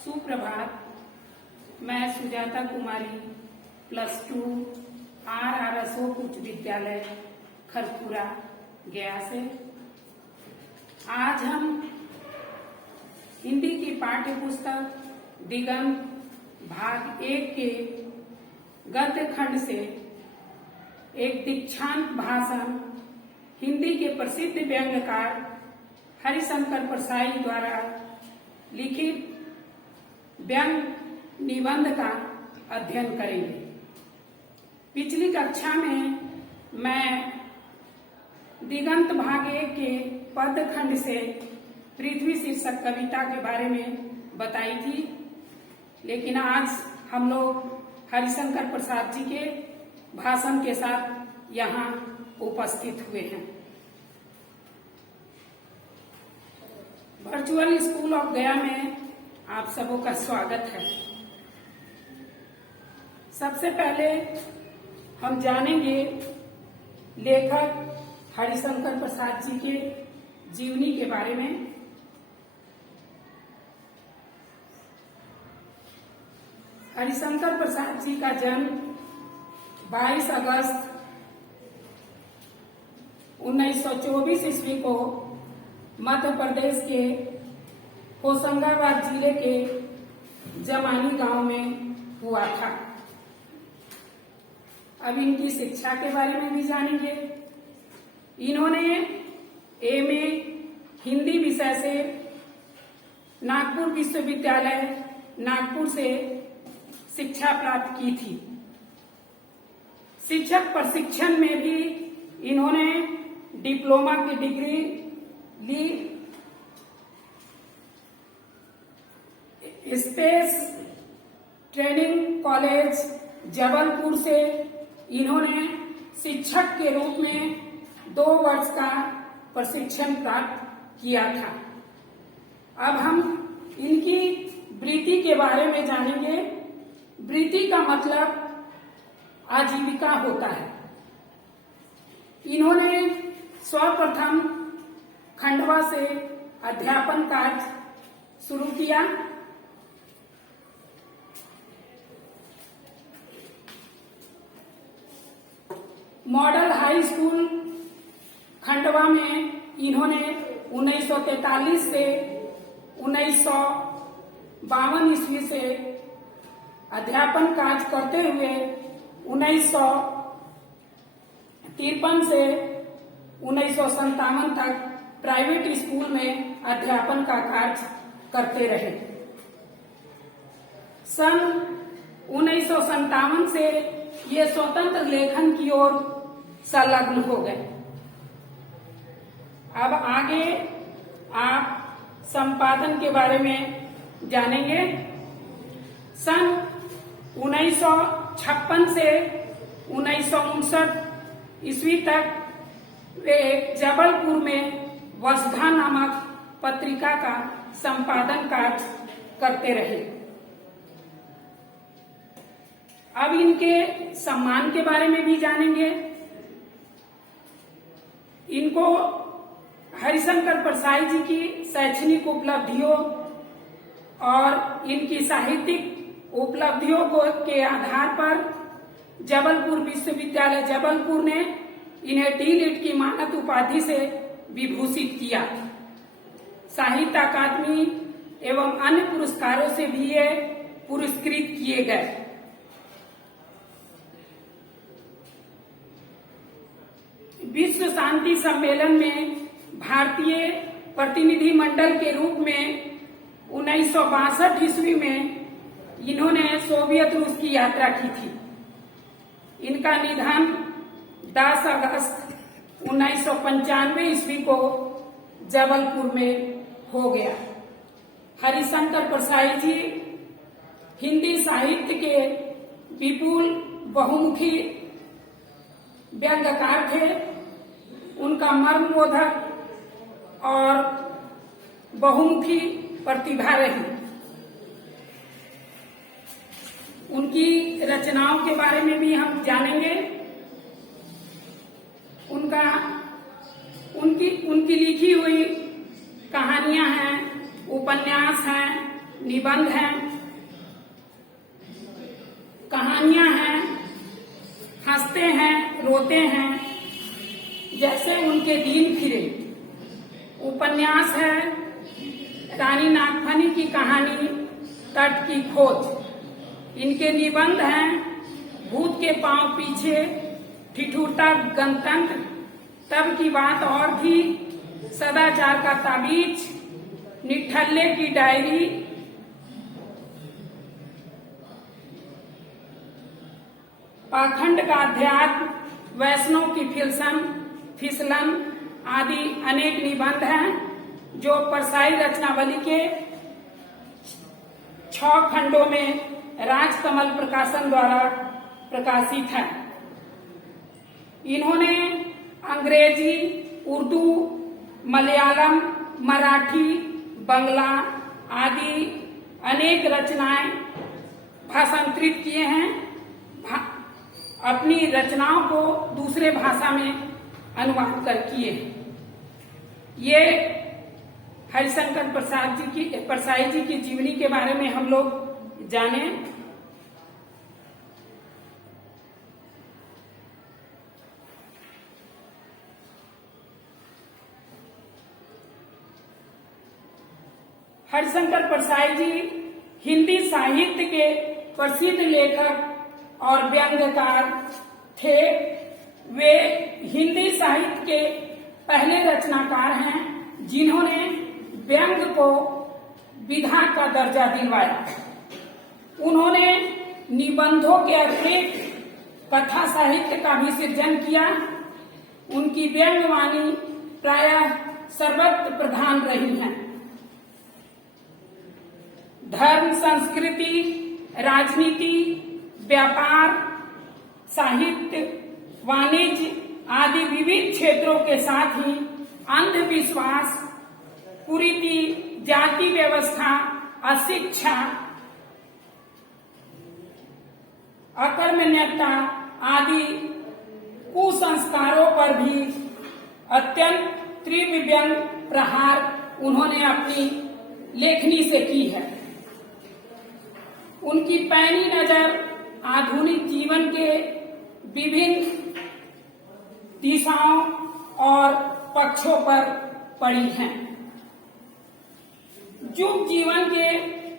सुप्रभात। मैं सुजाता कुमारी +2 आर अशोक उच्च विद्यालय खरपुरा गया से आज हम हिंदी की पाठ्य पुस्तक दिगंत भाग 1 के गद्य खंड से एक दीक्षांत भाषण हिंदी के प्रसिद्ध व्यंग्यकार हरिशंकर परसाई द्वारा लिखित व्यंग्य निबंध का अध्ययन करेंगे। पिछली कक्षा में मैं दिगंत भाग 1 के पद्य खंड से पृथ्वी शीर्षक कविता के बारे में बताई थी, लेकिन आज हम लोग हरिशंकर प्रसाद जी के भाषण के साथ यहाँ उपस्थित हुए हैं। वर्चुअल स्कूल ऑफ गया में आप सबों का स्वागत है। सबसे पहले हम जानेंगे लेखक हरिशंकर प्रसाद जी के जीवनी के बारे में। हरिशंकर प्रसाद जी का जन्म 22 अगस्त 1924 ईस्वी को मध्य प्रदेश के होशंगाबाद जिले के जमानी गांव में हुआ था। अब इनकी शिक्षा के बारे में भी जानेंगे। इन्होंने एमए हिंदी विषय से नागपुर विश्वविद्यालय नागपुर से शिक्षा प्राप्त की थी। शिक्षक प्रशिक्षण में भी इन्होंने डिप्लोमा की डिग्री ली। स्पेस ट्रेनिंग कॉलेज जबलपुर से इन्होंने शिक्षक के रूप में 2 वर्ष का प्रशिक्षण प्राप्त किया था। अब हम इनकी वृत्ति के बारे में जानेंगे। वृत्ति का मतलब आजीविका होता है। इन्होंने सर्वप्रथम खंडवा से अध्यापन कार्य शुरू किया। मॉडल हाई स्कूल खंडवा में इन्होंने 1943 से 1952 ईस्वी से अध्यापन कार्य करते हुए 1953 से 1957 तक प्राइवेट स्कूल में अध्यापन का कार्य करते रहे। सन 1957 से ये स्वतंत्र लेखन की ओर संलग्न हो गए। अब आगे आप संपादन के बारे में जानेंगे। सन 1956 से 1959 ईस्वी तक वे जबलपुर में वसुधा नामक पत्रिका का संपादन कार्य करते रहे। अब इनके सम्मान के बारे में भी जानेंगे। इनको हरिशंकर परसाई जी की शैक्षणिक उपलब्धियों और इनकी साहित्यिक उपलब्धियों के आधार पर जबलपुर विश्वविद्यालय जबलपुर ने इन्हें डी.लिट की मानद उपाधि से विभूषित किया। साहित्य अकादमी एवं अन्य पुरस्कारों से भी ये पुरस्कृत किए गए। विश्व शांति सम्मेलन में भारतीय प्रतिनिधि मंडल के रूप में 1962 ईस्वी में इन्होंने सोवियत रूस की यात्रा की थी। इनका निधन 10 अगस्त 1995 ईस्वी को जबलपुर में हो गया। हरिशंकर परसाई जी हिंदी साहित्य के विपुल बहुमुखी व्यंग्यकार थे। उनका मर्मबोधक और बहुमुखी प्रतिभा रही। उनकी रचनाओं के बारे में भी हम जानेंगे। उनकी लिखी हुई कहानियां हैं, उपन्यास हैं, निबंध हैं, कहानियां हैं, हंसते हैं, रोते हैं, जैसे उनके दिन फिरे। उपन्यास है रानी नागफनी की कहानी तट की खोज। इनके निबंध हैं भूत के पांव पीछे, ठिठुरता गणतंत्र, तब की बात और भी, सदाचार का ताबीज, निठल्ले की डायरी, पाखंड का अध्यात्म, वैष्णव की फिसलन आदि अनेक निबंध हैं जो परसाई रचनावली के 6 खंडों में राजकमल प्रकाशन द्वारा प्रकाशित है। इन्होंने अंग्रेजी, उर्दू, मलयालम, मराठी, बंगला आदि अनेक रचनाएं भाषांतरित किए हैं। अपनी रचनाओं को दूसरे भाषा में अनुवाद कर किए हैं। ये हरिशंकर परसाई जी की जीवनी के बारे में हम लोग जाने। हरिशंकर परसाई जी हिंदी साहित्य के प्रसिद्ध लेखक और व्यंग्यकार थे। वे हिंदी साहित्य के पहले रचनाकार हैं जिन्होंने व्यंग्य को विधा का दर्जा दिलवाया। उन्होंने निबंधों के अतिरिक्त कथा साहित्य का भी सृजन किया। उनकी व्यंग्यवाणी प्रायः सर्वत्र प्रधान रही है। धर्म, संस्कृति, राजनीति, व्यापार, साहित्य, वाणिज्य आदि विविध क्षेत्रों के साथ ही अंधविश्वास, कुरीति, जाति व्यवस्था, अशिक्षा, अकर्मण्यता आदि कुसंस्कारों पर भी अत्यंत तीव्र व्यंग्य प्रहार उन्होंने अपनी लेखनी से की है। उनकी पैनी नजर आधुनिक जीवन के विभिन्न दिशाओं और पक्षों पर पड़ी है। युग जीवन के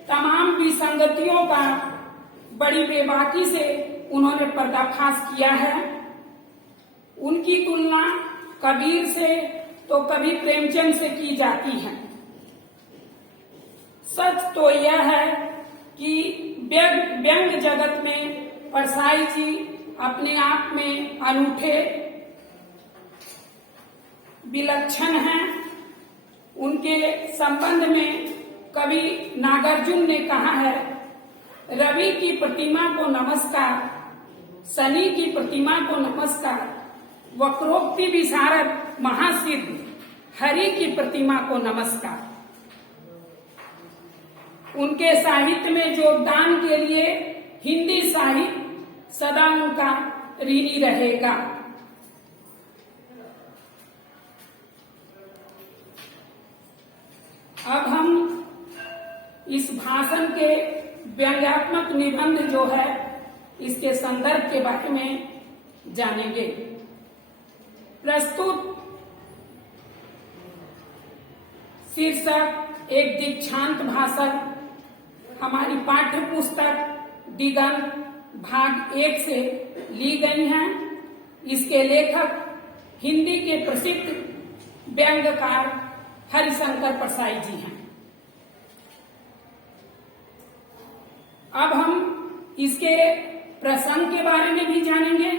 तमाम विसंगतियों का बड़ी बेबाकी से उन्होंने पर्दाफाश किया है। उनकी तुलना कबीर से तो कभी प्रेमचंद से की जाती है। सच तो यह है कि व्यंग्य जगत में परसाई जी अपने आप में अनूठे, विलक्षण हैं। उनके संबंध में कवि नागार्जुन ने कहा है, रवि की प्रतिमा को नमस्कार, शनि की प्रतिमा को नमस्कार, वक्रोक्ति विशारद महासिद्ध हरि की प्रतिमा को नमस्कार। उनके साहित्य में योगदान के लिए हिंदी साहित्य सदा उनका ऋणी रहेगा। अब हम इस भाषण के व्यंग्यात्मक निबंध जो है इसके संदर्भ के बारे में जानेंगे। प्रस्तुत शीर्षक एक दीक्षांत भाषण हमारी पाठ्य पुस्तक दिगंत भाग 1 से ली गई हैं। इसके लेखक हिंदी के प्रसिद्ध व्यंग्यकार हरिशंकर परसाई जी हैं। अब हम इसके प्रसंग के बारे में भी जानेंगे।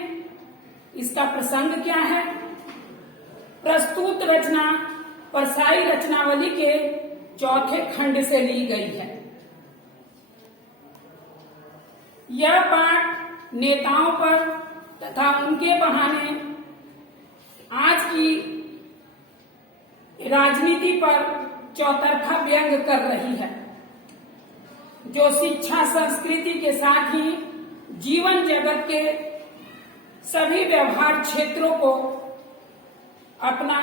इसका प्रसंग क्या है? प्रस्तुत रचना परसाई रचनावली के 4थे खंड से ली गई है। यह पाठ नेताओं पर तथा उनके बहाने आज की राजनीति पर चौतरफा व्यंग्य कर रही है, जो शिक्षा संस्कृति के साथ ही जीवन जगत के सभी व्यवहार क्षेत्रों को अपना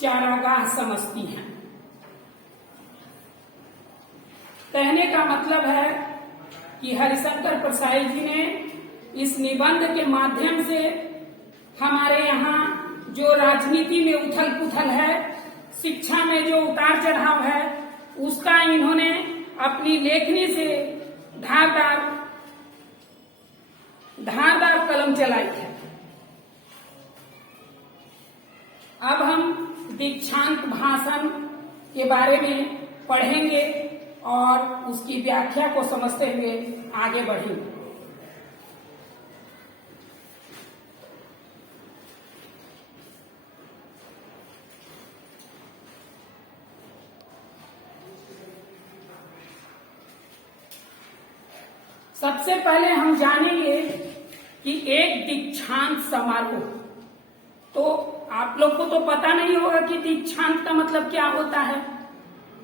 चारागाह समझती हैं। कहने का मतलब है कि हरिशंकर प्रसाई जी ने इस निबंध के माध्यम से हमारे यहाँ जो राजनीति में उथल पुथल है, शिक्षा में जो उतार चढ़ाव है, उसका इन्होंने अपनी लेखनी से धारदार कलम चलाई है। अब हम दीक्षांत भाषण के बारे में पढ़ेंगे और उसकी व्याख्या को समझते हुए आगे बढ़ेंगे। सबसे पहले हम जानेंगे कि एक दीक्षांत समारोह, तो आप लोग को तो पता नहीं होगा कि दीक्षांत का मतलब क्या होता है।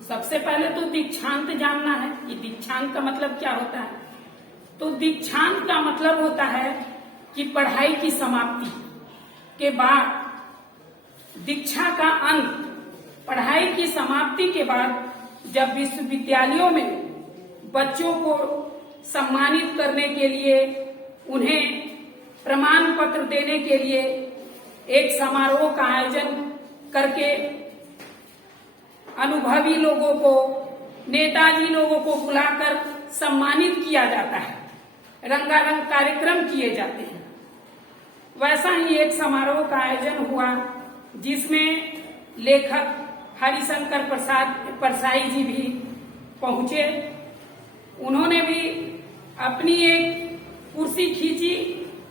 सबसे पहले तो दीक्षांत जानना है कि दीक्षांत का मतलब क्या होता है। तो दीक्षांत का मतलब होता है कि पढ़ाई की समाप्ति के बाद, दीक्षा का अंत, पढ़ाई की समाप्ति के बाद जब विश्वविद्यालयों में बच्चों को सम्मानित करने के लिए, उन्हें प्रमाण पत्र देने के लिए एक समारोह का आयोजन करके अनुभवी लोगों को, नेताजी लोगों को बुलाकर सम्मानित किया जाता है, रंगारंग कार्यक्रम किए जाते हैं। वैसा ही एक समारोह का आयोजन हुआ जिसमें लेखक हरिशंकर प्रसाई जी भी पहुंचे। उन्होंने भी अपनी एक कुर्सी खींची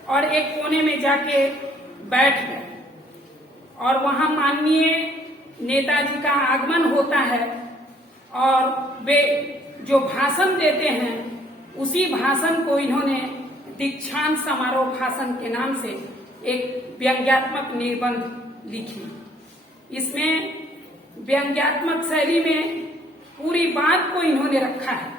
और एक कोने में जाके बैठ गए और वहां माननीय नेताजी का आगमन होता है और वे जो भाषण देते हैं, उसी भाषण को इन्होंने दीक्षांत समारोह भाषण के नाम से एक व्यंग्यात्मक निबंध लिखी। इसमें व्यंग्यात्मक शैली में पूरी बात को इन्होंने रखा है।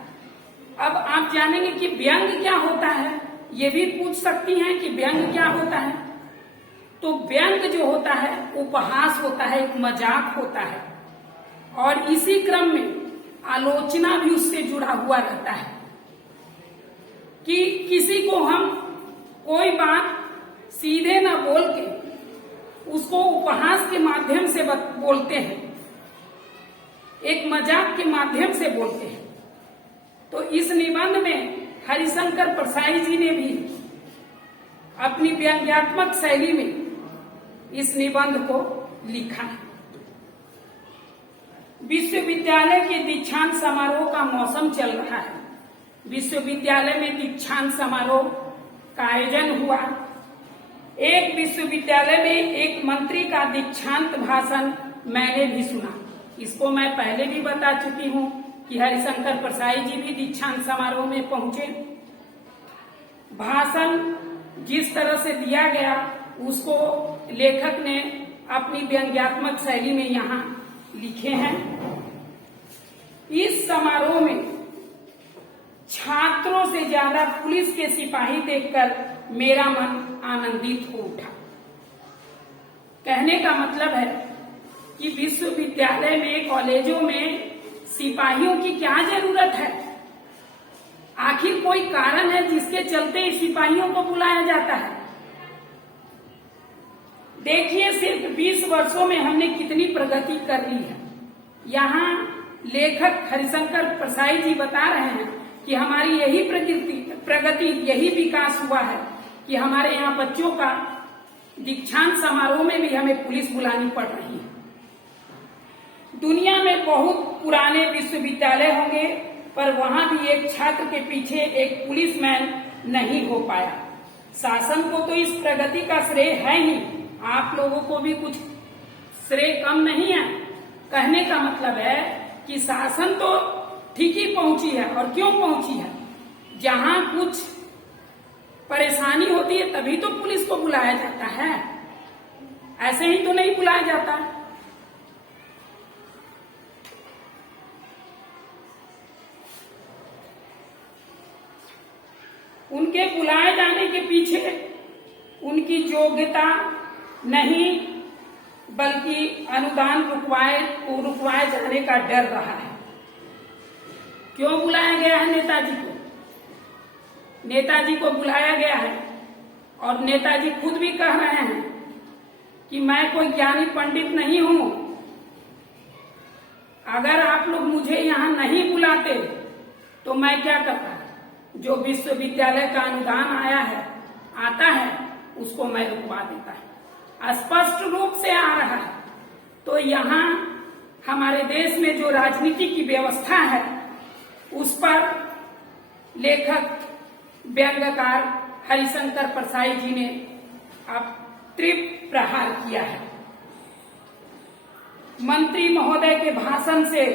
अब आप जानेंगे कि व्यंग क्या होता है, ये भी पूछ सकती हैं कि व्यंग क्या होता है। तो व्यंग जो होता है उपहास होता है, एक मजाक होता है, और इसी क्रम में आलोचना भी उससे जुड़ा हुआ रहता है कि किसी को हम कोई बात सीधे न बोल के उसको उपहास के माध्यम से बोलते हैं, एक मजाक के माध्यम से बोलते हैं। तो इस निबंध में हरिशंकर प्रसाई जी ने भी अपनी व्यंग्यात्मक शैली में इस निबंध को लिखा है। विश्वविद्यालय के दीक्षांत समारोह का मौसम चल रहा है। विश्वविद्यालय में दीक्षांत समारोह का आयोजन हुआ। एक विश्वविद्यालय में एक मंत्री का दीक्षांत भाषण मैंने भी सुना। इसको मैं पहले भी बता चुकी हूँ कि हरिशंकर प्रसाई जी भी दीक्षांत समारोह में पहुंचे। भाषण जिस तरह से दिया गया उसको लेखक ने अपनी व्यंग्यात्मक शैली में यहाँ लिखे हैं। इस समारोह में छात्रों से ज्यादा पुलिस के सिपाही देखकर मेरा मन आनंदित हो उठा। कहने का मतलब है कि विश्वविद्यालय में, कॉलेजों में सिपाहियों की क्या जरूरत है। आखिर कोई कारण है जिसके चलते इस सिपाहियों को बुलाया जाता है। देखिए, सिर्फ 20 वर्षों में हमने कितनी प्रगति कर ली है। यहाँ लेखक हरिशंकर प्रसाई जी बता रहे हैं कि हमारी यही प्रगति, यही विकास हुआ है कि हमारे यहाँ बच्चों का दीक्षांत समारोह में भी हमें पुलिस बुलानी पड़ रही है। दुनिया में बहुत पुराने विश्वविद्यालय होंगे, पर वहां भी एक छात्र के पीछे एक पुलिसमैन नहीं हो पाया। शासन को तो इस प्रगति का श्रेय है ही, आप लोगों को भी कुछ श्रेय कम नहीं है। कहने का मतलब है कि शासन तो ठीक ही पहुंची है। और क्यों पहुंची है? जहां कुछ परेशानी होती है तभी तो पुलिस को बुलाया जाता है, ऐसे ही तो नहीं बुलाया जाता। उनके बुलाए जाने के पीछे उनकी योग्यता नहीं, बल्कि अनुदान रुकवाए जाने का डर रहा है। क्यों बुलाया गया है नेताजी को? नेताजी को बुलाया गया है और नेताजी खुद भी कह रहे हैं कि मैं कोई ज्ञानी पंडित नहीं हूं। अगर आप लोग मुझे यहाँ नहीं बुलाते तो मैं क्या करता? जो विश्वविद्यालय का अनुदान आता है उसको मैं रुकवा देता है। स्पष्ट रूप से आ रहा है। तो यहाँ हमारे देश में जो राजनीति की व्यवस्था है उस पर लेखक व्यंग्यकार हरिशंकर परसाई जी ने अब तीव्र प्रहार किया है। मंत्री महोदय के भाषण से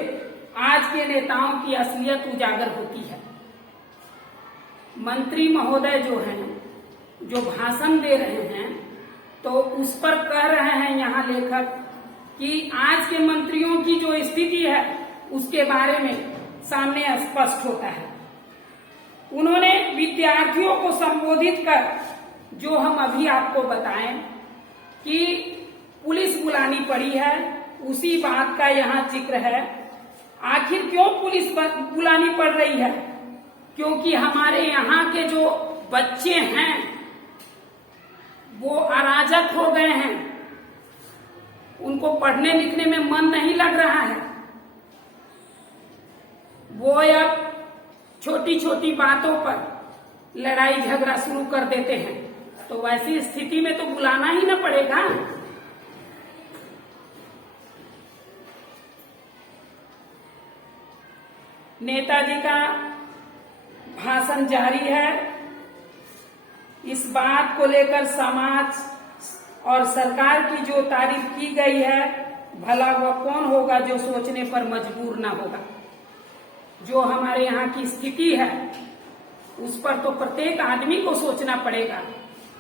आज के नेताओं की असलियत उजागर होती है। मंत्री महोदय जो हैं, जो भाषण दे रहे हैं, तो उस पर कह रहे हैं यहाँ लेखक कि आज के मंत्रियों की जो स्थिति है उसके बारे में सामने स्पष्ट होता है। उन्होंने विद्यार्थियों को संबोधित कर जो हम अभी आपको बताएं कि पुलिस बुलानी पड़ी है, उसी बात का यहाँ जिक्र है। आखिर क्यों पुलिस बुलानी पड़ रही है? क्योंकि हमारे यहाँ के जो बच्चे हैं वो अराजक हो गए हैं, उनको पढ़ने लिखने में मन नहीं लग रहा है। वो अब छोटी छोटी बातों पर लड़ाई झगड़ा शुरू कर देते हैं। तो वैसी स्थिति में तो बुलाना ही ना पड़ेगा। नेताजी का भाषण जारी है। इस बात को लेकर समाज और सरकार की जो तारीफ की गई है, भला वह कौन होगा जो सोचने पर मजबूर ना होगा। जो हमारे यहाँ की स्थिति है उस पर तो प्रत्येक आदमी को सोचना पड़ेगा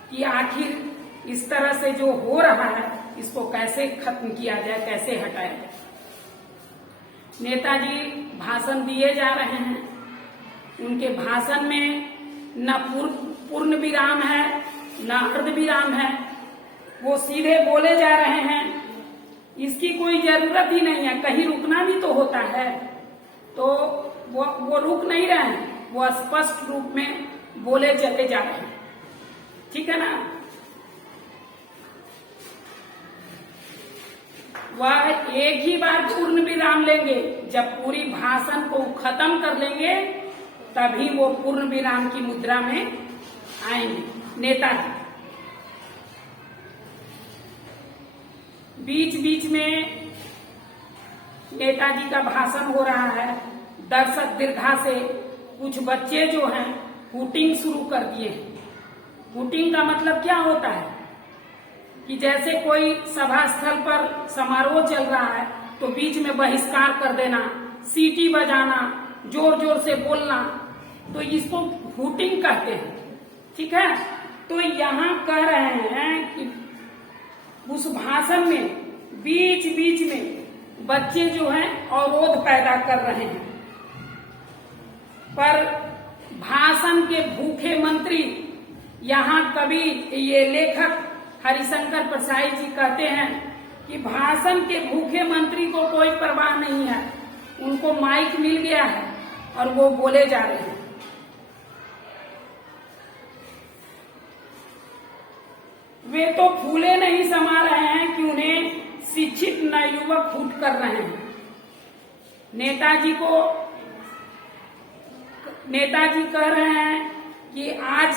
कि आखिर इस तरह से जो हो रहा है इसको कैसे खत्म किया जाए, कैसे हटाया जाए। नेताजी भाषण दिए जा रहे हैं। उनके भाषण में न पूर्ण विराम है न अर्ध विराम है। वो सीधे बोले जा रहे हैं। इसकी कोई जरूरत ही नहीं है। कहीं रुकना भी तो होता है। तो वो रुक नहीं रहे हैं, वो स्पष्ट रूप में बोले चले जा रहे हैं। ठीक है ना? वह एक ही बार पूर्ण विराम लेंगे। जब पूरी भाषण को खत्म कर लेंगे तभी वो पूर्ण विराम की मुद्रा में आएंगे नेताजी। बीच बीच में नेताजी का भाषण हो रहा है। दर्शक दीर्घा से कुछ बच्चे जो हैं हूटिंग शुरू कर दिए हैं। हूटिंग का मतलब क्या होता है कि जैसे कोई सभा स्थल पर समारोह चल रहा है तो बीच में बहिष्कार कर देना, सीटी बजाना, जोर जोर से बोलना, तो इसको हूटिंग कहते हैं। ठीक है? तो यहाँ कह रहे हैं कि उस भाषण में बीच बीच में बच्चे जो हैं अवरोध पैदा कर रहे हैं। पर भाषण के भूखे मंत्री, यहाँ कवि ये लेखक हरिशंकर परसाई जी कहते हैं कि भाषण के भूखे मंत्री को कोई परवाह नहीं है। उनको माइक मिल गया है और वो बोले जा रहे हैं। वे तो फूले नहीं समा रहे हैं कि उन्हें शिक्षित नवयुवक हूट कर रहे हैं। नेताजी कह रहे हैं कि आज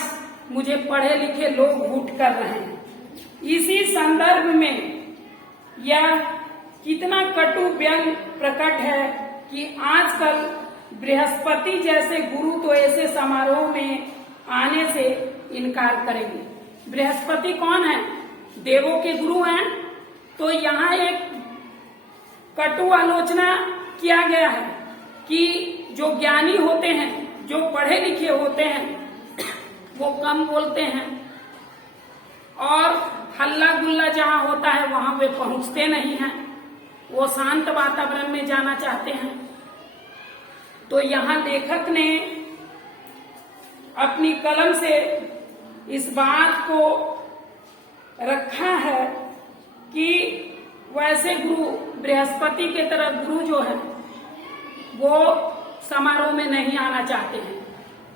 मुझे पढ़े लिखे लोग हूट कर रहे हैं। इसी संदर्भ में यह कितना कटु व्यंग प्रकट है कि आजकल बृहस्पति जैसे गुरु तो ऐसे समारोह में आने से इनकार करेंगे। बृहस्पति कौन है? देवों के गुरु हैं। तो यहाँ एक कटु आलोचना किया गया है कि जो ज्ञानी होते हैं, जो पढ़े लिखे होते हैं, वो कम बोलते हैं और हल्ला गुल्ला जहाँ होता है वहां पे पहुंचते नहीं हैं। वो शांत वातावरण में जाना चाहते हैं। तो यहाँ लेखक ने अपनी कलम से इस बात को रखा है कि वैसे गुरु, बृहस्पति के तरह गुरु जो है वो समारोह में नहीं आना चाहते हैं।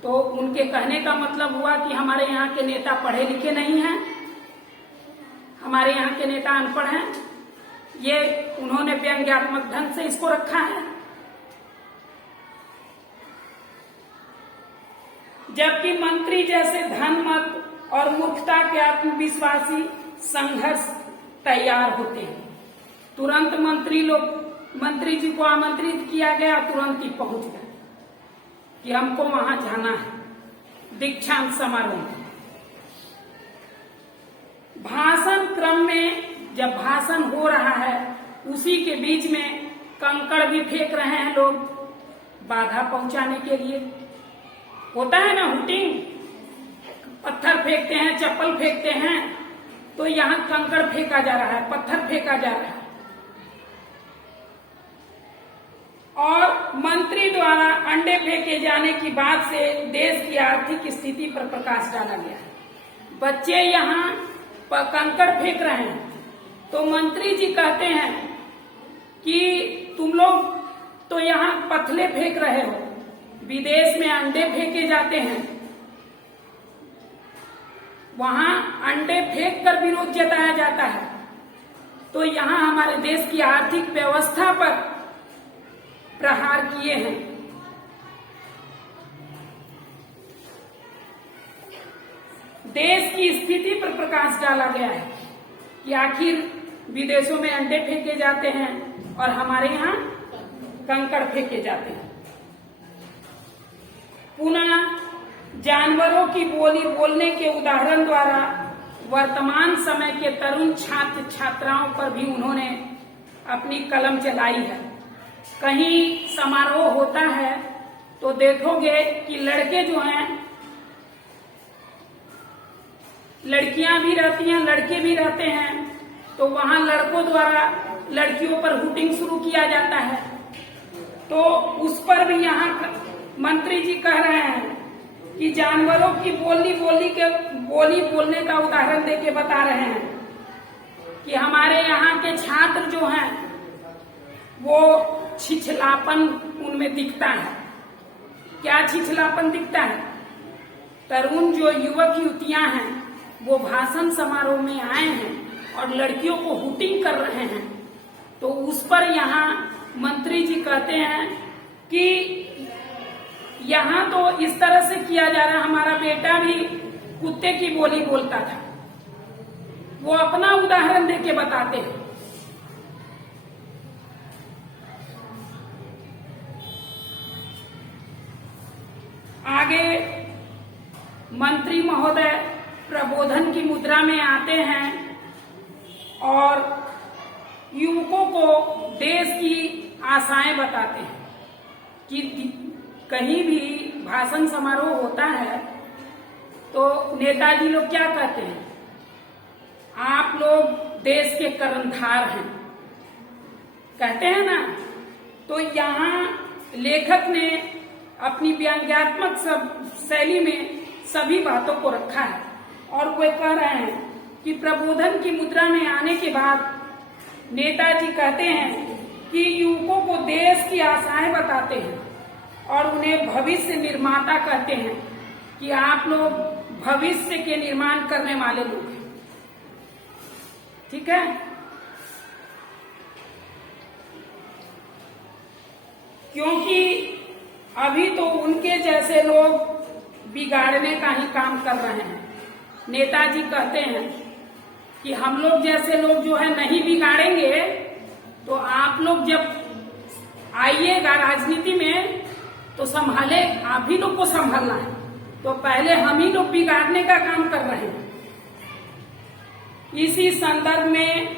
तो उनके कहने का मतलब हुआ कि हमारे यहाँ के नेता पढ़े लिखे नहीं हैं, हमारे यहाँ के नेता अनपढ़ हैं। ये उन्होंने व्यंग्यात्मक ढंग से इसको रखा है। जबकि मंत्री जैसे धन मत और मूर्खता के आत्मविश्वासी संघर्ष तैयार होते हैं। तुरंत मंत्री जी को आमंत्रित किया गया, तुरंत ही पहुंच गए कि हमको वहां जाना है दीक्षांत समारोह में। भाषण क्रम में जब भाषण हो रहा है उसी के बीच में कंकड़ भी फेंक रहे हैं लोग बाधा पहुंचाने के लिए। होता है ना हुटिंग, पत्थर फेंकते हैं, चप्पल फेंकते हैं, तो यहाँ कंकड़ फेंका जा रहा है, पत्थर फेंका जा रहा है। और मंत्री द्वारा अंडे फेंके जाने की बात से देश की आर्थिक स्थिति पर प्रकाश डाला गया है। बच्चे यहाँ कंकड़ फेंक रहे हैं तो मंत्री जी कहते हैं कि तुम लोग तो यहाँ पत्थले फेंक रहे हो, विदेश में अंडे फेंके जाते हैं, वहां अंडे फेंक कर विरोध जताया जाता है, तो यहाँ हमारे देश की आर्थिक व्यवस्था पर प्रहार किए हैं। देश की स्थिति पर प्रकाश डाला गया है कि आखिर विदेशों में अंडे फेंके जाते हैं और हमारे यहाँ कंकड़ फेंके जाते हैं। पुनः जानवरों की बोली बोलने के उदाहरण द्वारा वर्तमान समय के तरुण छात्र छात्राओं पर भी उन्होंने अपनी कलम चलाई है। कहीं समारोह होता है तो देखोगे कि लड़के जो हैं, लड़कियां भी रहती हैं, लड़के भी रहते हैं, तो वहां लड़कों द्वारा लड़कियों पर हुटिंग शुरू किया जाता है। तो उस पर भी यहाँ मंत्री जी कह रहे हैं कि जानवरों की बोली बोलने का उदाहरण देके बता रहे हैं कि हमारे यहाँ के छात्र जो हैं वो छिछलापन उनमें दिखता है। क्या छिछलापन दिखता है? तरुण जो युवक युवतियां हैं वो भाषण समारोह में आए हैं और लड़कियों को हुटिंग कर रहे हैं। तो उस पर यहाँ मंत्री जी कहते हैं कि यहाँ तो इस तरह से किया जा रहा है, हमारा बेटा भी कुत्ते की बोली बोलता था। वो अपना उदाहरण देके बताते हैं। आगे मंत्री महोदय प्रबोधन की मुद्रा में आते हैं और युवकों को देश की आशाएं बताते हैं कि कहीं भी भाषण समारोह होता है तो नेताजी लोग क्या कहते हैं, आप लोग देश के कर्णधार हैं, कहते हैं ना। तो यहाँ लेखक ने अपनी व्यंग्यात्मक शैली में सभी बातों को रखा है और वे कह रहे हैं कि प्रबोधन की मुद्रा में आने के बाद नेताजी कहते हैं कि युवकों को देश की आशाएं बताते हैं और उन्हें भविष्य निर्माता कहते हैं कि आप लोग भविष्य के निर्माण करने वाले लोग हैं। ठीक है। क्योंकि अभी तो उनके जैसे लोग बिगाड़ने का ही काम कर रहे हैं। नेताजी कहते हैं कि हम लोग जैसे लोग जो है नहीं बिगाड़ेंगे, तो आप लोग जब आइएगा राजनीति में तो संभाले, आप ही लोग को संभालना है। तो पहले हम ही लोग बिगाड़ने का काम कर रहे हैं। इसी संदर्भ में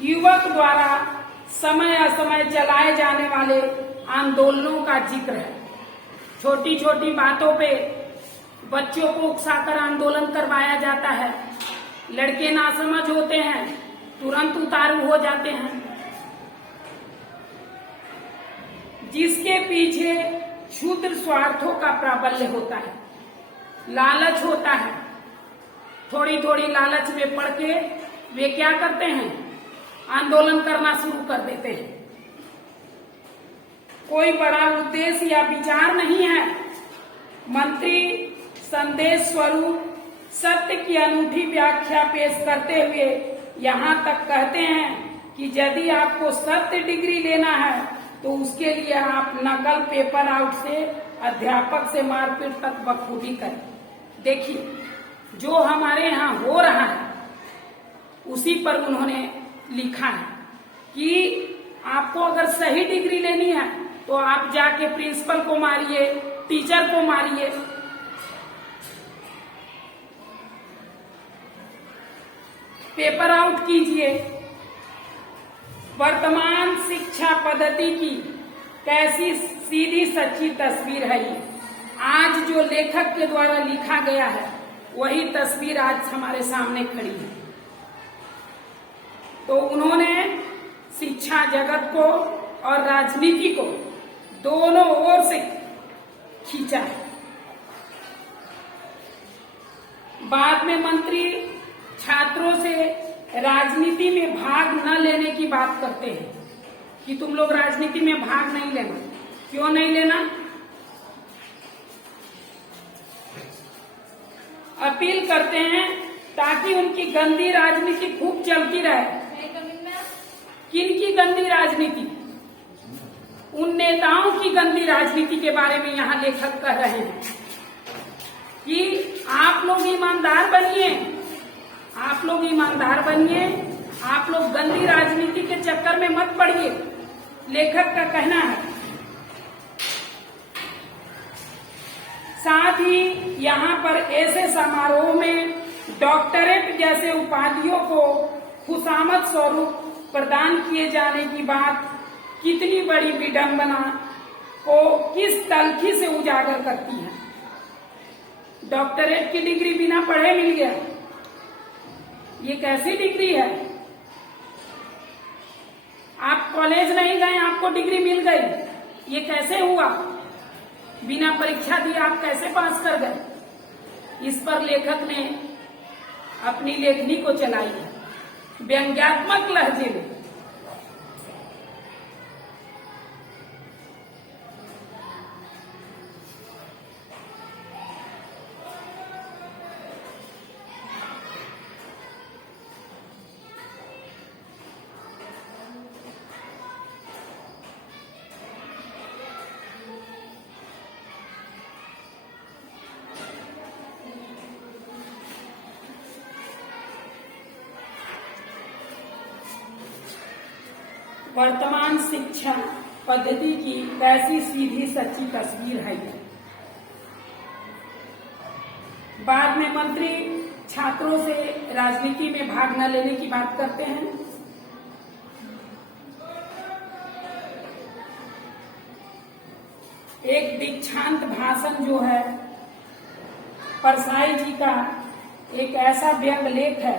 युवक द्वारा समय असमय चलाए जाने वाले आंदोलनों का जिक्र है। छोटी छोटी बातों पे बच्चों को उकसाकर आंदोलन करवाया जाता है। लड़के नासमझ होते हैं, तुरंत उतारू हो जाते हैं, जिसके पीछे क्षुद्र स्वार्थों का प्राबल्य होता है, लालच होता है। थोड़ी थोड़ी लालच में पड़ के वे क्या करते हैं, आंदोलन करना शुरू कर देते हैं। कोई बड़ा उद्देश्य या विचार नहीं है। मंत्री संदेश स्वरूप सत्य की अनूठी व्याख्या पेश करते हुए यहाँ तक कहते हैं कि यदि आपको सत्य डिग्री लेना है तो उसके लिए आप नकल पेपर आउट से अध्यापक से मारपीट तक बखूबी करें। देखिए, जो हमारे यहाँ हो रहा है उसी पर उन्होंने लिखा है कि आपको अगर सही डिग्री लेनी है तो आप जाके प्रिंसिपल को मारिए, टीचर को मारिए। पेपर आउट कीजिए। वर्तमान शिक्षा पद्धति की कैसी सीधी सच्ची तस्वीर है ये। आज जो लेखक के द्वारा लिखा गया है वही तस्वीर आज हमारे सामने खड़ी है। तो उन्होंने शिक्षा जगत को और राजनीति को दोनों ओर से खींचा है। बाद में मंत्री छात्रों से राजनीति में भाग न लेने की बात करते हैं कि तुम लोग राजनीति में भाग नहीं लेना। क्यों नहीं लेना? अपील करते हैं ताकि उनकी गंदी राजनीति खूब चलती रहे। किनकी गंदी राजनीति? उन नेताओं की गंदी राजनीति के बारे में यहाँ लेखक कह रहे हैं कि आप लोग ईमानदार बनिए, आप लोग ईमानदार बनिए, आप लोग गंदी राजनीति के चक्कर में मत पड़िए, लेखक का कहना है। साथ ही यहाँ पर ऐसे समारोह में डॉक्टरेट जैसे उपाधियों को खुशामद स्वरूप प्रदान किए जाने की बात कितनी बड़ी विडंबना को किस तलखी से उजागर करती है। डॉक्टरेट की डिग्री बिना पढ़े मिल गया, ये कैसी डिग्री है? आप कॉलेज नहीं गए, आपको डिग्री मिल गई, ये कैसे हुआ? बिना परीक्षा दिए आप कैसे पास कर गए? इस पर लेखक ने अपनी लेखनी को चलाई है व्यंग्यात्मक लहजे में। वर्तमान शिक्षा पद्धति की कैसी सीधी सच्ची तस्वीर है ये। बाद में मंत्री छात्रों से राजनीति में भाग न लेने की बात करते हैं। एक दीक्षांत भाषण जो है परसाई जी का एक ऐसा व्यंग लेख है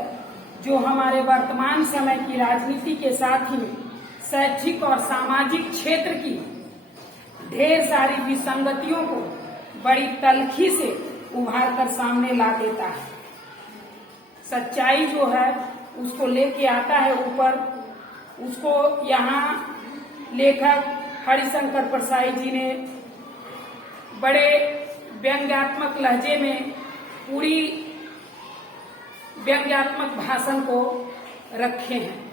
जो हमारे वर्तमान समय की राजनीति के साथ ही शैक्षिक और सामाजिक क्षेत्र की ढेर सारी विसंगतियों को बड़ी तलखी से उभार कर सामने ला देता है। सच्चाई जो है उसको लेके आता है ऊपर। उसको यहाँ लेखक हरिशंकर परसाई जी ने बड़े व्यंग्यात्मक लहजे में पूरी व्यंग्यात्मक भाषण को रखे हैं।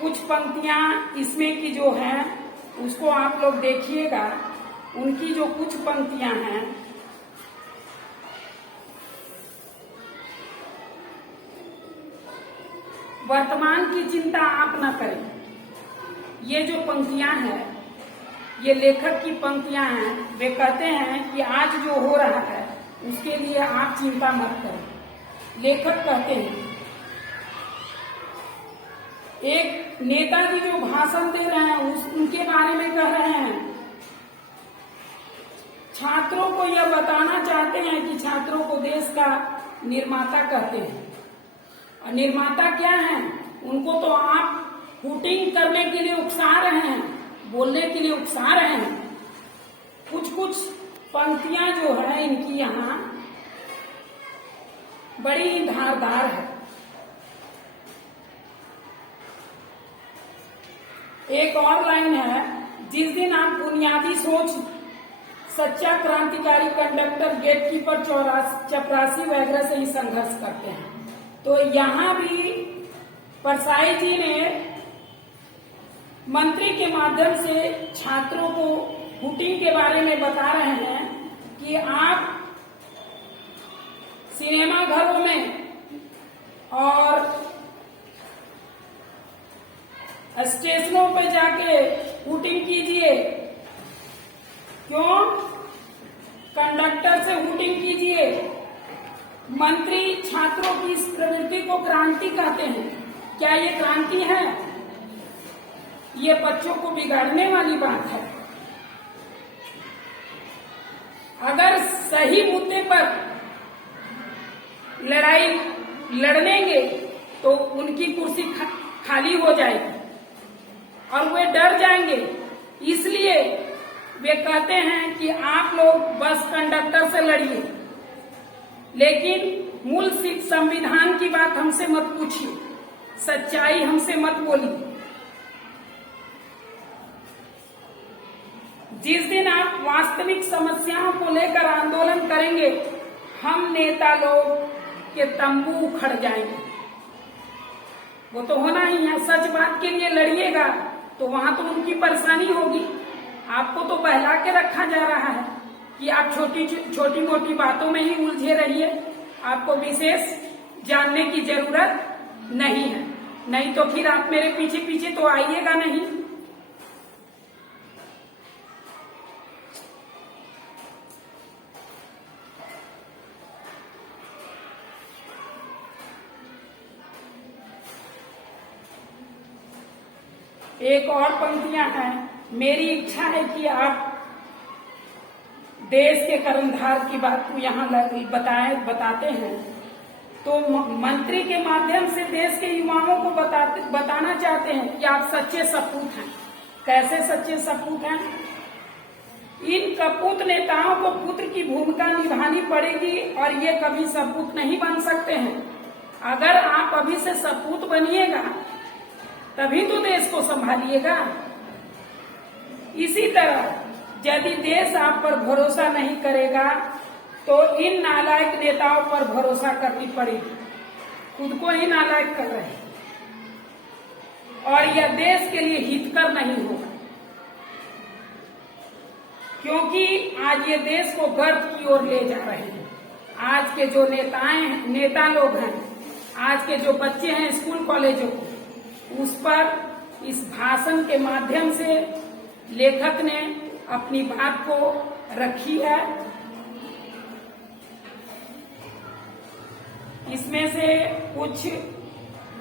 कुछ पंक्तियां इसमें की जो हैं उसको आप लोग देखिएगा। उनकी जो कुछ पंक्तियां हैं वर्तमान की चिंता आप न करें। ये जो पंक्तियां हैं ये लेखक की पंक्तियां हैं। वे कहते हैं कि आज जो हो रहा है उसके लिए आप चिंता मत करें। लेखक कहते हैं, एक नेताजी जो भाषण दे रहे हैं उनके बारे में कह रहे हैं, छात्रों को यह बताना चाहते हैं कि छात्रों को देश का निर्माता कहते हैं। और निर्माता क्या है? उनको तो आप हुटिंग करने के लिए उकसा रहे हैं, बोलने के लिए उकसा रहे हैं। कुछ कुछ पंक्तियां जो है इनकी यहाँ बड़ी ही धारदार है। एक और लाइन है, जिस दिन आप बुनियादी सोच, सच्चा क्रांतिकारी, कंडक्टर, गेटकीपर, चपरासी वगैरह से ही संघर्ष करते हैं। तो यहाँ भी परसाई जी ने मंत्री के माध्यम से छात्रों को हुटिंग के बारे में बता रहे हैं कि आप सिनेमा घरों में और स्टेशनों पर जाके हुटिंग कीजिए। क्यों? कंडक्टर से हुटिंग कीजिए। मंत्री छात्रों की इस प्रवृत्ति को क्रांति कहते हैं। क्या ये क्रांति है? ये बच्चों को बिगाड़ने वाली बात है। अगर सही मुद्दे पर लड़ाई लड़नेंगे तो उनकी कुर्सी खाली हो जाएगी और वे डर जाएंगे। इसलिए वे कहते हैं कि आप लोग बस कंडक्टर से लड़िए, लेकिन मूल संविधान की बात हमसे मत पूछिए, सच्चाई हमसे मत बोलिए। जिस दिन आप वास्तविक समस्याओं को लेकर आंदोलन करेंगे, हम नेता लोग के तंबू उखड़ जाएंगे। वो तो होना ही है। सच बात के लिए लड़िएगा तो वहां तो उनकी परेशानी होगी। आपको तो बहला के रखा जा रहा है कि आप छोटी मोटी बातों में ही उलझे रहिए, आपको विशेष जानने की जरूरत नहीं है। नहीं तो फिर आप मेरे पीछे पीछे तो आइएगा नहीं। एक और पंक्तियां हैं। मेरी इच्छा है कि आप देश के कर्णधार की बात को यहाँ बताते हैं। तो मंत्री के माध्यम से देश के युवाओं को बताना चाहते हैं कि आप सच्चे सपूत हैं। कैसे सच्चे सपूत हैं? इन कपूत नेताओं को पुत्र की भूमिका निभानी पड़ेगी और ये कभी सपूत नहीं बन सकते हैं। अगर आप अभी से सपूत बनिएगा तभी तो देश को संभालिएगा। इसी तरह यदि देश आप पर भरोसा नहीं करेगा तो इन नालायक नेताओं पर भरोसा करनी पड़ेगी। खुद को ही नालायक कर रहे हैं और यह देश के लिए हितकर नहीं होगा, क्योंकि आज ये देश को गर्त की ओर ले जा रहे हैं। आज के जो नेता लोग हैं, आज के जो बच्चे हैं स्कूल कॉलेजों को, उस पर इस भाषण के माध्यम से लेखक ने अपनी बात को रखी है। इसमें से कुछ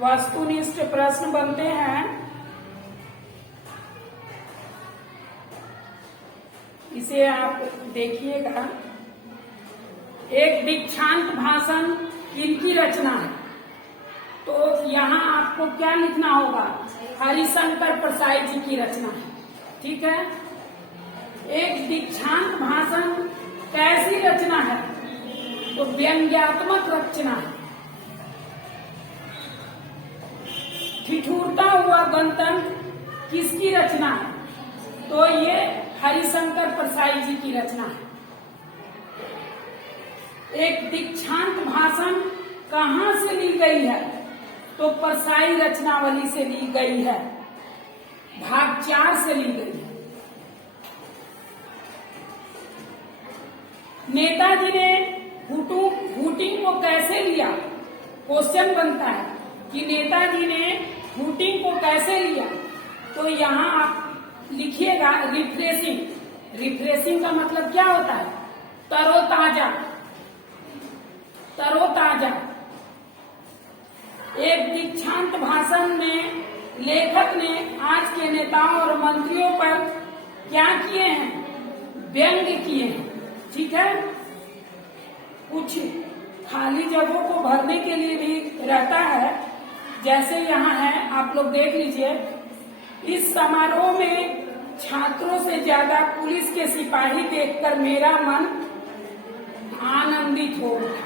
वस्तुनिष्ठ प्रश्न बनते हैं। इसे आप देखिएगा। एक दीक्षांत भाषण किनकी रचना है? तो यहाँ आपको क्या लिखना होगा? हरिशंकर परसाई जी की रचना है। ठीक है। एक दीक्षांत भाषण कैसी रचना है? तो व्यंग्यात्मक रचना है। ठिठुरता हुआ गणतंत्र किसकी रचना है? तो ये हरिशंकर परसाई जी की रचना है। एक दीक्षांत भाषण कहाँ से ली गई है? तो परसाई रचनावली से ली गई है, भाग 4 से ली गई है। नेताजी ने हुटिंग को कैसे लिया? क्वेश्चन बनता है कि नेताजी ने हुटिंग को कैसे लिया। तो यहाँ आप लिखिएगा रिफ्रेशिंग। रिफ्रेशिंग का मतलब क्या होता है? तरोताजा। तरोताजा। एक दीक्षांत भाषण में लेखक ने आज के नेताओं और मंत्रियों पर क्या किए हैं? व्यंग्य किए हैं। ठीक है। कुछ खाली जगहों को भरने के लिए भी रहता है, जैसे यहाँ है, आप लोग देख लीजिए। इस समारोह में छात्रों से ज्यादा पुलिस के सिपाही देखकर मेरा मन आनंदित हो उठा।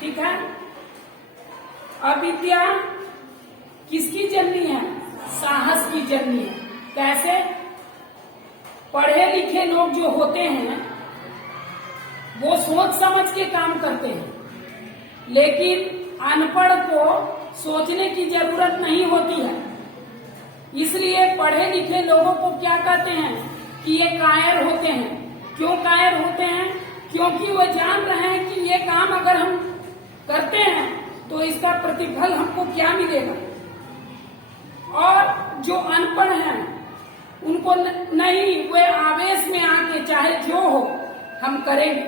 ठीक है। अविद्या किसकी जननी है? साहस की जननी है। कैसे? पढ़े लिखे लोग जो होते हैं वो सोच समझ के काम करते हैं, लेकिन अनपढ़ को सोचने की जरूरत नहीं होती है। इसलिए पढ़े लिखे लोगों को क्या कहते हैं कि ये कायर होते हैं। क्यों कायर होते हैं? क्योंकि वो जान रहे हैं कि ये काम अगर हम करते हैं तो इसका प्रतिफल हमको क्या मिलेगा। और जो अनपढ़ हैं उनको नहीं, वे आवेश में आके चाहे जो हो हम करेंगे,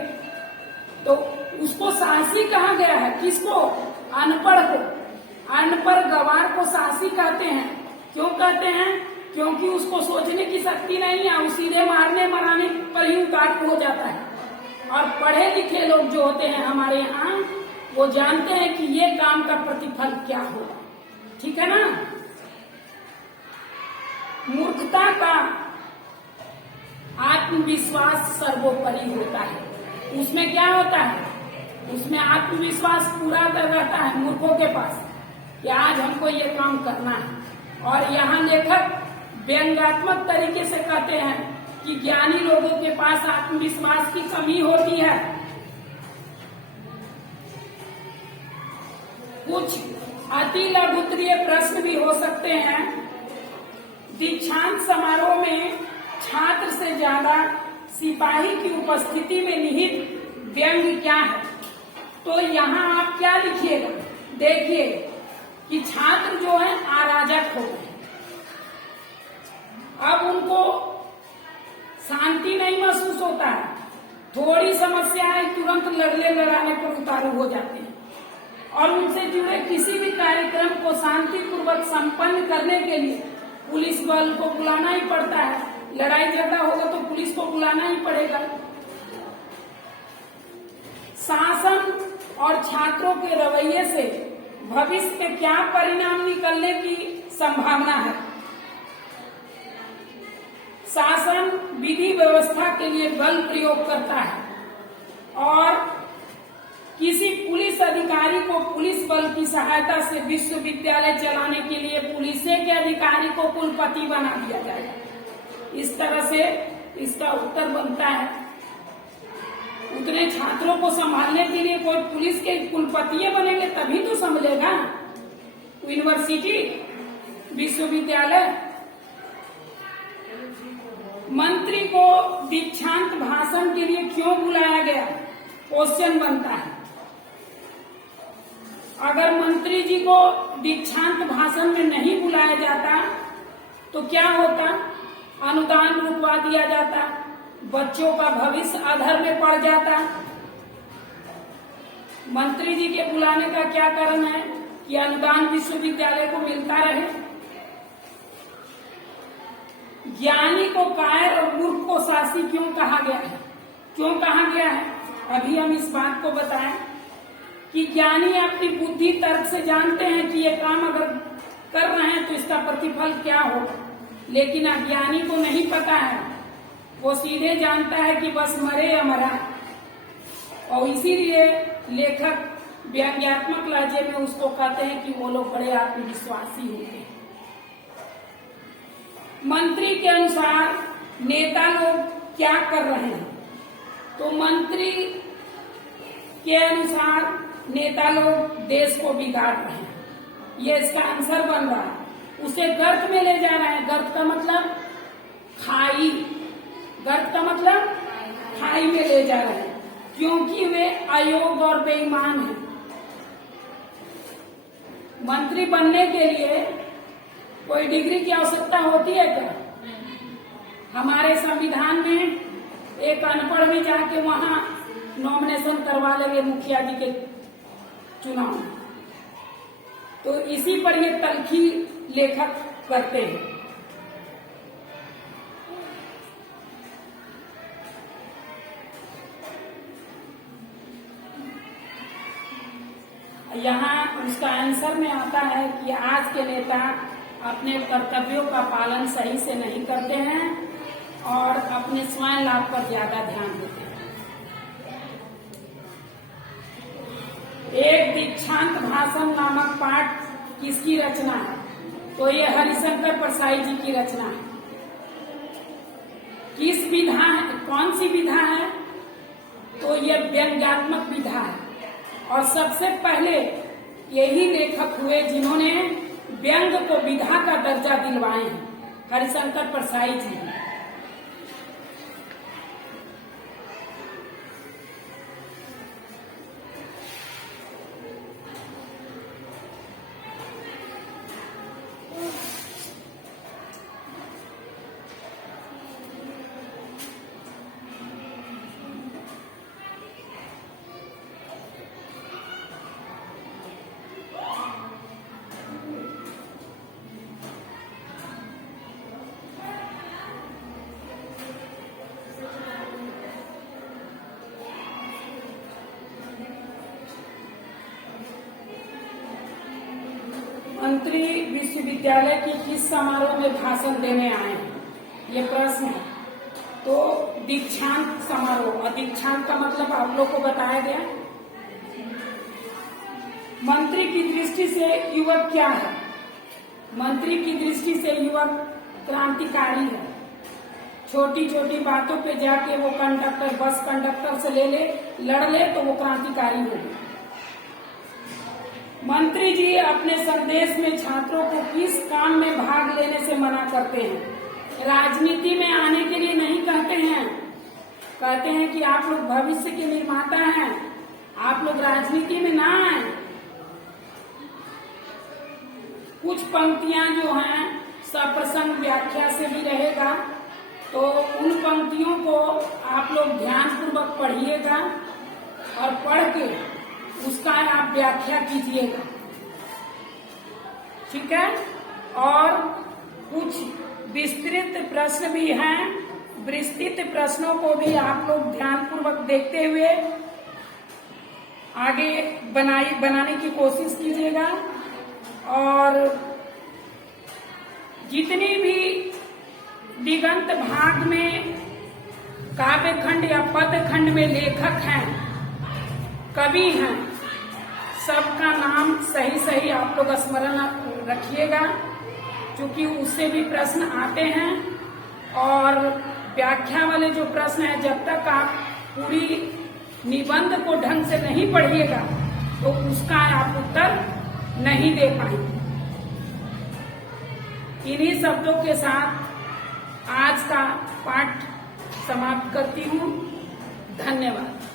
तो उसको साहसी कहा गया है। किसको? अनपढ़ को। अनपढ़ गवार को साहसी कहते हैं। क्यों कहते हैं? क्योंकि उसको सोचने की शक्ति नहीं है, सीधे मारने मराने पर ही उतार हो जाता है। और पढ़े लिखे लोग जो होते हैं हमारे यहाँ, वो जानते हैं कि ये काम का प्रतिफल क्या होगा। ठीक है ना? मूर्खता का आत्मविश्वास सर्वोपरि होता है। उसमें क्या होता है? उसमें आत्मविश्वास पूरा रहता है मूर्खों के पास कि आज हमको ये काम करना है। और यहाँ लेखक व्यंग्यात्मक तरीके से कहते हैं कि ज्ञानी लोगों के पास आत्मविश्वास की कमी होती है। कुछ अति लघुत्तरीय प्रश्न भी हो सकते हैं। दीक्षांत समारोह में छात्र से ज्यादा सिपाही की उपस्थिति में निहित व्यंग्य क्या है? तो यहाँ आप क्या लिखिएगा? देखिए कि छात्र जो है अराजक हो गए। अब उनको शांति नहीं महसूस होता है। थोड़ी समस्याएं तुरंत लड़ने लड़ाने पर उतारू हो जाते हैं और उनसे जुड़े किसी भी कार्यक्रम को शांतिपूर्वक संपन्न करने के लिए पुलिस बल को बुलाना ही पड़ता है। लड़ाई झगड़ा होगा तो पुलिस को बुलाना ही पड़ेगा। शासन और छात्रों के रवैये से भविष्य में क्या परिणाम निकलने की संभावना है? शासन विधि व्यवस्था के लिए बल प्रयोग करता है और किसी पुलिस अधिकारी को पुलिस बल की सहायता से विश्वविद्यालय चलाने के लिए पुलिस के अधिकारी को कुलपति बना दिया जाएगा। इस तरह से इसका उत्तर बनता है। उतने छात्रों को संभालने के लिए कोई पुलिस के कुलपति बनेंगे तभी तो संभलेगा यूनिवर्सिटी, विश्वविद्यालय। मंत्री को दीक्षांत भाषण के लिए क्यों बुलाया गया? क्वेश्चन बनता है। अगर मंत्री जी को दीक्षांत भाषण में नहीं बुलाया जाता तो क्या होता? अनुदान रुकवा दिया जाता, बच्चों का भविष्य अधर में पड़ जाता। मंत्री जी के बुलाने का क्या कारण है कि अनुदान विश्वविद्यालय को मिलता रहे। ज्ञानी को कायर और मूर्ख को साहसी क्यों कहा गया है? क्यों कहा गया है? अभी हम इस बात को बताएं कि ज्ञानी अपनी बुद्धि तर्क से जानते हैं कि ये काम अगर कर रहे हैं तो इसका प्रतिफल क्या होगा, लेकिन अज्ञानी को नहीं पता है। वो सीधे जानता है कि बस मरे या मरा। और इसीलिए लेखक व्यंग्यात्मक लहजे में उसको कहते हैं कि वो लोग बड़े आत्मविश्वासी होते हैं। मंत्री के अनुसार नेता लोग क्या कर रहे हैं? तो मंत्री के अनुसार नेता लोग देश को बिगाड़ रहे हैं। ये इसका आंसर बन रहा है। उसे गर्त में ले जा रहे हैं। गर्त का मतलब खाई। गर्त का मतलब खाई में ले जा रहे हैं क्योंकि वे अयोग्य और बेईमान हैं। मंत्री बनने के लिए कोई डिग्री की आवश्यकता होती है क्या? हमारे संविधान में एक अनपढ़ भी जाके वहां नॉमिनेशन करवा लेंगे मुखिया जी के चुनाव में। तो इसी पर ये तलखी लेखक करते हैं। यहाँ उसका आंसर में आता है कि आज के नेता अपने कर्तव्यों का पालन सही से नहीं करते हैं और अपने स्वयं लाभ पर ज्यादा ध्यान देते हैं। एक दीक्षांत भाषण नामक पाठ किसकी रचना है? तो ये हरिशंकर परसाई जी की रचना है। किस विधा है, कौन सी विधा है? तो यह व्यंग्यात्मक विधा है। और सबसे पहले यही लेखक हुए जिन्होंने व्यंग को विधा का दर्जा दिलवाए हैं, हरिशंकर परसाई जी। मंत्री विश्वविद्यालय की किस समारोह में भाषण देने आए हैं? ये प्रश्न है। तो दीक्षांत समारोह, और दीक्षांत का मतलब आप लोग को बताया गया। मंत्री की दृष्टि से युवक क्या है? मंत्री की दृष्टि से युवक क्रांतिकारी है। छोटी छोटी बातों पे जाके वो कंडक्टर, बस कंडक्टर से लड़ ले तो वो क्रांतिकारी होगा। मंत्री जी अपने संदेश में छात्रों को किस काम में भाग लेने से मना करते हैं? राजनीति में आने के लिए नहीं कहते हैं, कहते हैं कि आप लोग भविष्य के निर्माता हैं, आप लोग राजनीति में ना आए। कुछ पंक्तियां जो हैं सप्रसंग व्याख्या से भी रहेगा, तो उन पंक्तियों को आप लोग ध्यानपूर्वक पढ़िएगा और पढ़ के उसका आप व्याख्या कीजिएगा, ठीक है। और कुछ विस्तृत प्रश्न भी हैं, विस्तृत प्रश्नों को भी आप लोग ध्यानपूर्वक देखते हुए आगे बनाने की कोशिश कीजिएगा। और जितनी भी दिगंत भाग में काव्य खंड या पद खंड में लेखक हैं, कवि हैं, सबका नाम सही सही आप लोग स्मरण रखिएगा, क्योंकि उससे भी प्रश्न आते हैं। और व्याख्या वाले जो प्रश्न है, जब तक आप पूरी निबंध को ढंग से नहीं पढ़िएगा तो उसका आप उत्तर नहीं दे पाएंगे। इन्हीं शब्दों के साथ आज का पाठ समाप्त करती हूँ। धन्यवाद।